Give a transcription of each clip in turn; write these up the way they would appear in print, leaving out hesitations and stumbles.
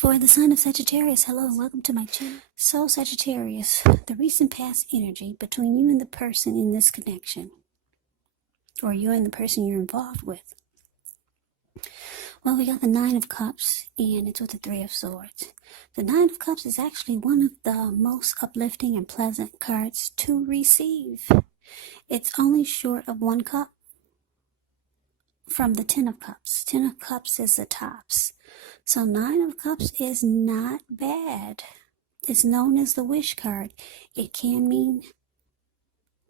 For the sign of Sagittarius, hello and welcome to my channel. So Sagittarius, the recent past energy between you and the person in this connection, or you and the person you're involved with. Well, we got the Nine of Cups, and it's with the Three of Swords. The Nine of Cups is actually one of the most uplifting and pleasant cards to receive. It's only short of one cup from the Ten of Cups. Ten of Cups is the tops. So Nine of Cups is not bad. It's known as the wish card. It can mean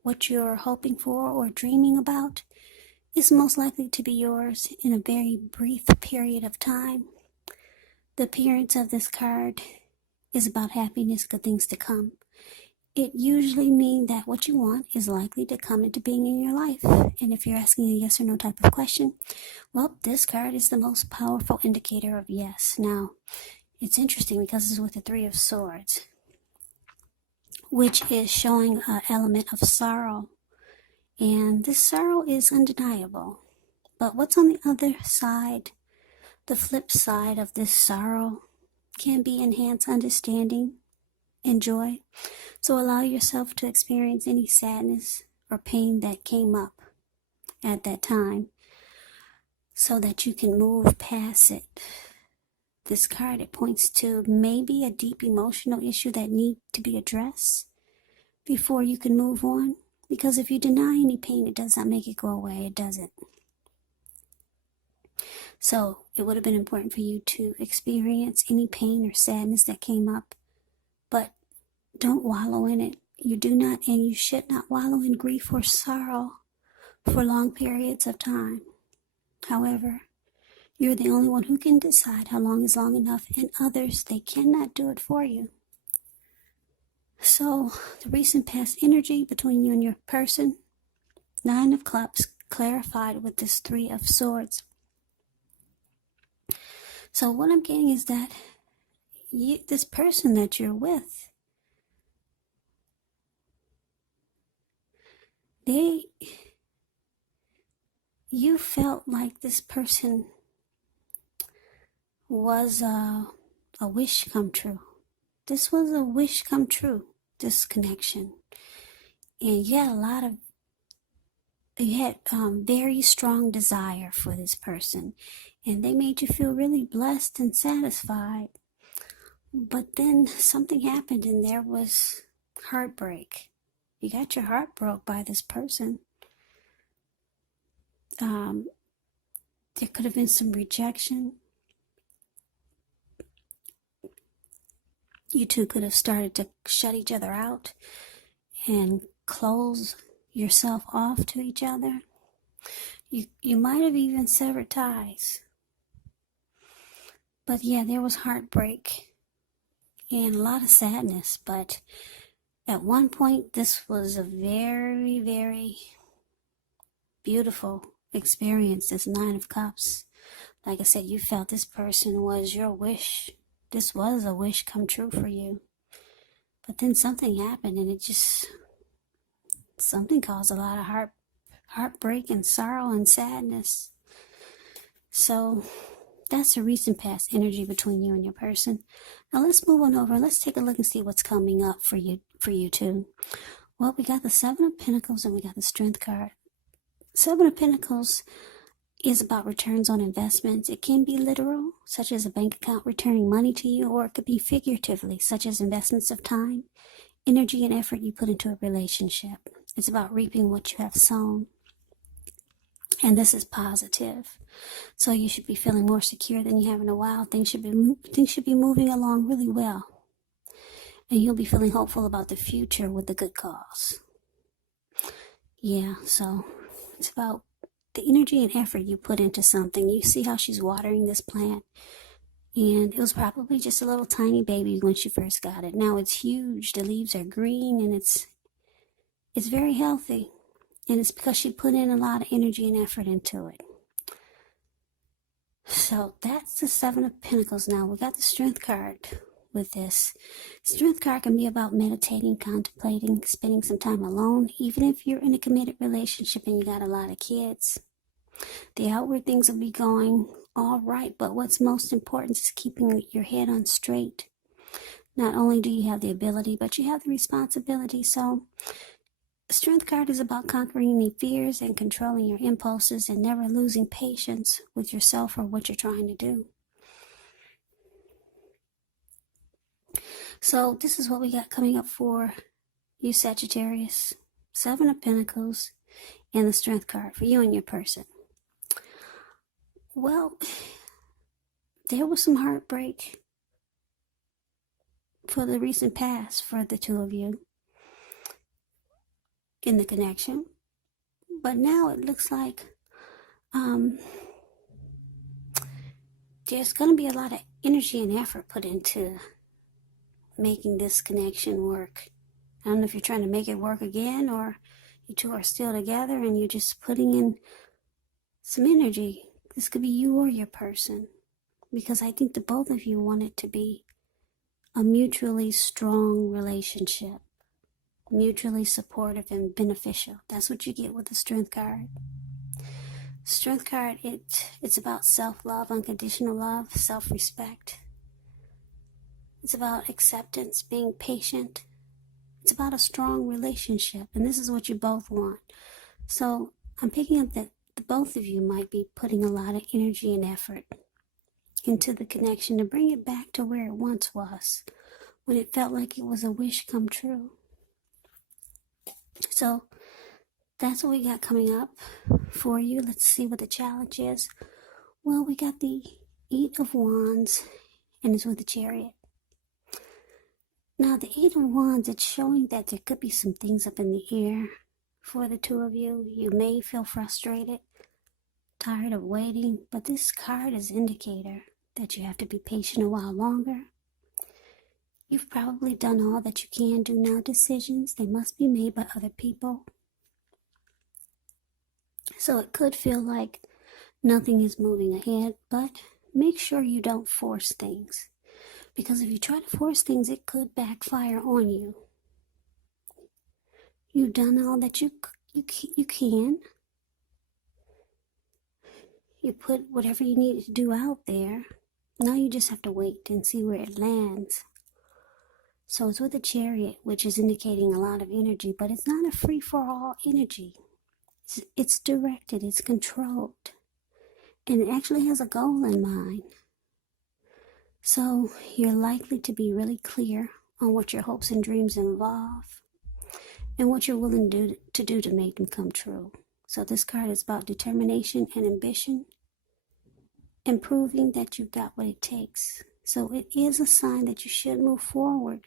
what you're hoping for or dreaming about is most likely to be yours in a very brief period of time. The appearance of this card is about happiness, good things to come. It usually means that what you want is likely to come into being in your life. And if you're asking a yes or no type of question, well, this card is the most powerful indicator of yes. Now, it's interesting because it's with the Three of Swords, which is showing an element of sorrow. And this sorrow is undeniable. But what's on the other side, the flip side of this sorrow, can be enhanced understanding and joy. So allow yourself to experience any sadness or pain that came up at that time so that you can move past it. This card, it points to maybe a deep emotional issue that needs to be addressed before you can move on. Because if you deny any pain, it does not make it go away. It doesn't. So it would have been important for you to experience any pain or sadness that came up, but don't wallow in it. You do not and you should not wallow in grief or sorrow for long periods of time. However, you're the only one who can decide how long is long enough, and others, they cannot do it for you. So, the recent past energy between you and your person, Nine of Cups, clarified with this Three of Swords. So what I'm getting is that this person that you're with, you felt like this person was a wish come true. This was a wish come true, this connection. And you had very strong desire for this person. And they made you feel really blessed and satisfied. But then something happened and there was heartbreak. You got your heart broke by this person. There could have been some rejection. You two could have started to shut each other out and close yourself off to each other. You might have even severed ties. But yeah, there was heartbreak and a lot of sadness. But at one point, this was a very, very beautiful experience, this Nine of Cups. Like I said, you felt this person was your wish. This was a wish come true for you. But then something happened and something caused a lot of heartbreak and sorrow and sadness. So that's the recent past energy between you and your person. Now let's move on over. Let's take a look and see what's coming up for you two. Well, we got the Seven of Pentacles and we got the Strength card. Seven of Pentacles is about returns on investments. It can be literal, such as a bank account returning money to you, or it could be figuratively, such as investments of time, energy, and effort you put into a relationship. It's about reaping what you have sown. And this is positive. So you should be feeling more secure than you have in a while. Things should be moving along really well. And you'll be feeling hopeful about the future with the good cause. Yeah, so it's about the energy and effort you put into something. You see how she's watering this plant. And it was probably just a little tiny baby when she first got it. Now it's huge. The leaves are green and it's very healthy. And it's because she put in a lot of energy and effort into it. So that's the Seven of Pentacles. Now we got the Strength card with this. Strength card can be about meditating, contemplating, spending some time alone, even if you're in a committed relationship and you got a lot of kids. The outward things will be going all right, but what's most important is keeping your head on straight. Not only do you have the ability, but you have the responsibility. So the Strength card is about conquering any fears and controlling your impulses and never losing patience with yourself or what you're trying to do. So this is what we got coming up for you, Sagittarius. 7 of Pentacles and the Strength card for you and your person. Well, there was some heartbreak for the recent past for the two of you in the connection. But now it looks like there's going to be a lot of energy and effort put into making this connection work. I don't know if you're trying to make it work again or you two are still together and you're just putting in some energy. This could be you or your person, because I think the both of you want it to be a mutually strong relationship, mutually supportive and beneficial. That's what you get with the Strength card. Strength card, it's about self-love, unconditional love, self-respect. It's about acceptance, being patient. It's about a strong relationship, and this is what you both want. So I'm picking up that the both of you might be putting a lot of energy and effort into the connection to bring it back to where it once was, when it felt like it was a wish come true. So that's what we got coming up for you. Let's see what the challenge is. Well, we got the 8 of Wands, and it's with the Chariot. Now, the 8 of Wands, it's showing that there could be some things up in the air for the two of you. You may feel frustrated, tired of waiting, but this card is an indicator that you have to be patient a while longer. You've probably done all that you can do now. Decisions, they must be made by other people. So it could feel like nothing is moving ahead, but make sure you don't force things. Because if you try to force things, it could backfire on you. You've done all that you can. You put whatever you need to do out there. Now you just have to wait and see where it lands. So it's with the Chariot, which is indicating a lot of energy, but it's not a free-for-all energy. It's directed, it's controlled, and it actually has a goal in mind. So you're likely to be really clear on what your hopes and dreams involve and what you're willing to do to make them come true. So this card is about determination and ambition and proving that you've got what it takes. So it is a sign that you should move forward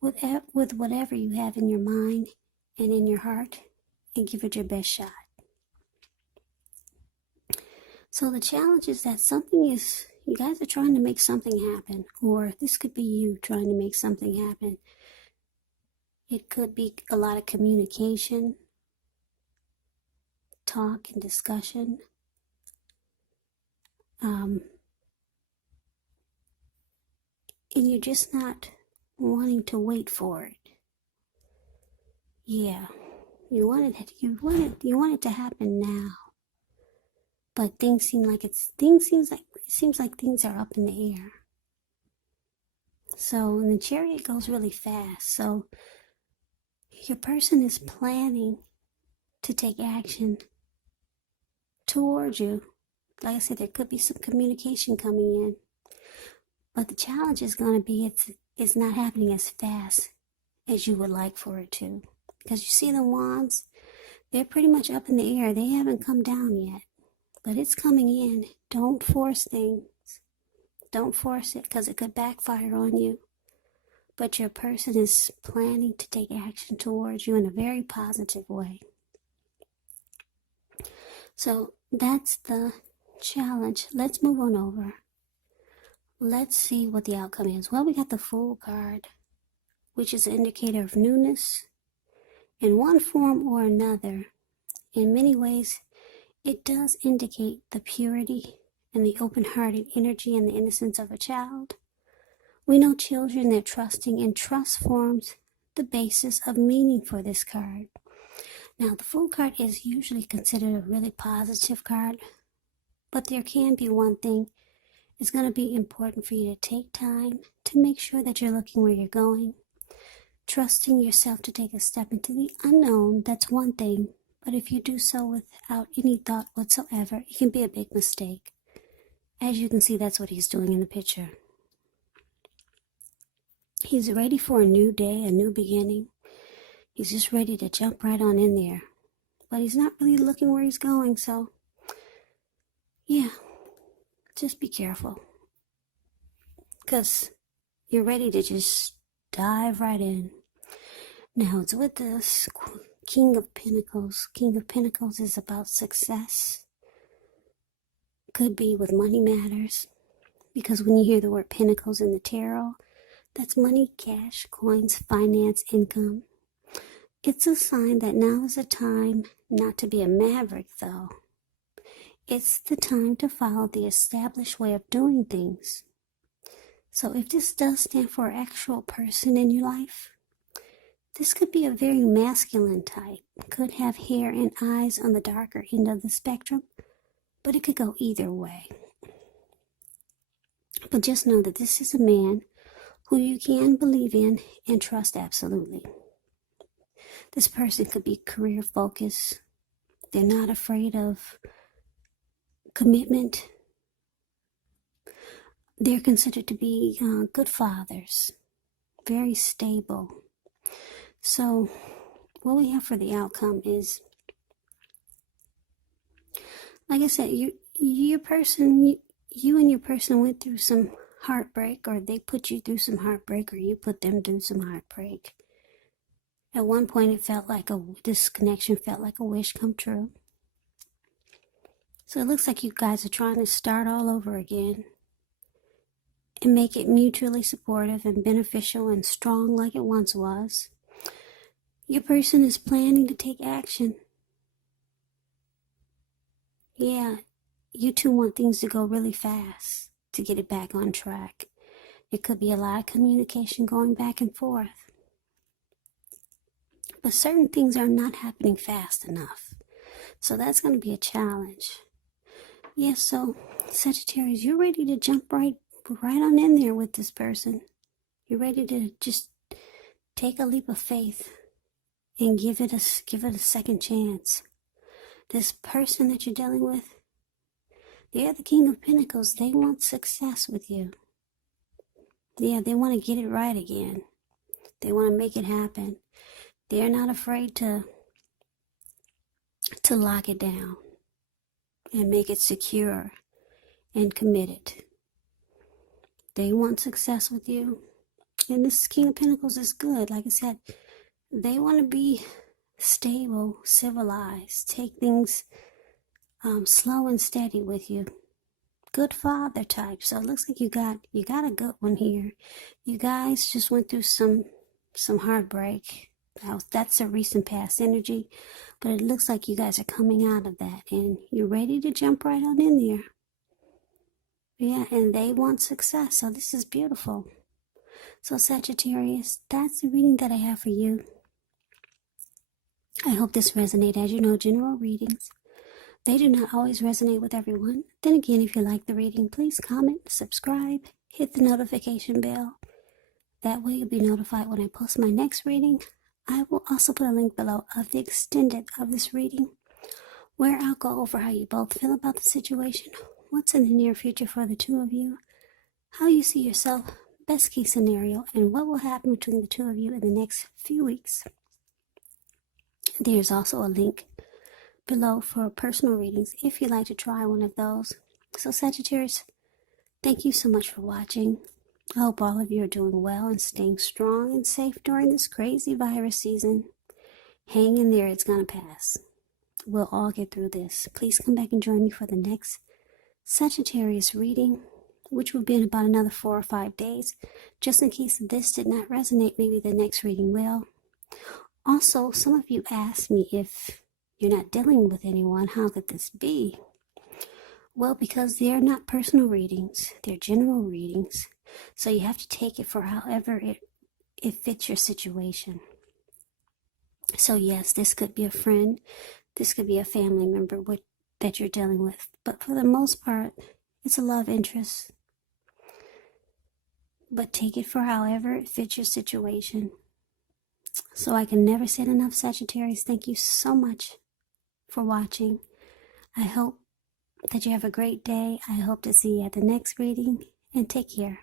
with whatever you have in your mind and in your heart and give it your best shot. So the challenge is that you guys are trying to make something happen, or this could be you trying to make something happen. It could be a lot of communication, talk and discussion. And you're just not wanting to wait for it. Yeah, you want it to happen now. But things seem like things are up in the air. So, and the Chariot goes really fast. So your person is planning to take action towards you. Like I said, there could be some communication coming in. But the challenge is going to be it's not happening as fast as you would like for it to. Because you see the Wands, they're pretty much up in the air. They haven't come down yet. But it's coming in. Don't force things. Don't force it, because it could backfire on you. But your person is planning to take action towards you in a very positive way. So that's the challenge. Let's move on over. Let's see what the outcome is. Well, we got the Fool card, which is an indicator of newness in one form or another. In many ways, it does indicate the purity and the open-hearted energy and the innocence of a child. We know children, they're trusting, and trust forms the basis of meaning for this card. Now, the Fool card is usually considered a really positive card, but there can be one thing. It's going to be important for you to take time to make sure that you're looking where you're going. Trusting yourself to take a step into the unknown, that's one thing, but if you do so without any thought whatsoever, it can be a big mistake. As you can see, that's what he's doing in the picture. He's ready for a new day, a new beginning. He's just ready to jump right on in there. But he's not really looking where he's going, so yeah, just be careful. Because you're ready to just dive right in. Now, it's with this King of Pentacles. King of Pentacles is about success. Could be with money matters. Because when you hear the word Pentacles in the tarot, that's money, cash, coins, finance, income. It's a sign that now is a time not to be a maverick, though. It's the time to follow the established way of doing things. So if this does stand for an actual person in your life, this could be a very masculine type. Could have hair and eyes on the darker end of the spectrum, but it could go either way. But just know that this is a man who you can believe in and trust absolutely. This person could be career focused. They're not afraid of commitment. They're considered to be good fathers, very stable. So what we have for the outcome is, like I said, you and your person went through some heartbreak, or they put you through some heartbreak, or you put them through some heartbreak. At one point, it felt like this connection felt like a wish come true. So it looks like you guys are trying to start all over again and make it mutually supportive and beneficial and strong like it once was. Your person is planning to take action. Yeah, you two want things to go really fast to get it back on track. It could be a lot of communication going back and forth. But certain things are not happening fast enough. So that's going to be a challenge. Yeah, so Sagittarius, you're ready to jump right on in there with this person. You're ready to just take a leap of faith and give it a second chance. This person that you're dealing with, they're the King of Pentacles. They want success with you. Yeah, they want to get it right again. They want to make it happen. They're not afraid to lock it down and make it secure and committed. They want success with you. And this King of Pentacles is good. Like I said, they want to be stable, civilized, take things slow and steady with you. Good father type. So it looks like you got a good one here. You guys just went through some heartbreak. That's a recent past energy, but it looks like you guys are coming out of that and you're ready to jump right on in there. Yeah, and they want success, so this is beautiful. So Sagittarius, that's the reading that I have for you. I hope this resonates. As you know, general readings, they do not always resonate with everyone. Then again, if you like the reading, please comment, subscribe, hit the notification bell. That way you'll be notified when I post my next reading. I will also put a link below of the extended of this reading, where I'll go over how you both feel about the situation, what's in the near future for the two of you, how you see yourself, best case scenario, and what will happen between the two of you in the next few weeks. There's also a link below for personal readings if you'd like to try one of those. So Sagittarius, thank you so much for watching. I hope all of you are doing well and staying strong and safe during this crazy virus season. Hang in there, it's gonna pass. We'll all get through this. Please come back and join me for the next Sagittarius reading, which will be in about another 4 or 5 days. Just in case this did not resonate, maybe the next reading will. Also, some of you asked me, if you're not dealing with anyone, how could this be? Well, because they're not personal readings, they're general readings. So you have to take it for however it fits your situation. So yes, this could be a friend. This could be a family member that you're dealing with. But for the most part, it's a love interest. But take it for however it fits your situation. So I can never say it enough, Sagittarius. Thank you so much for watching. I hope that you have a great day. I hope to see you at the next reading, and take care.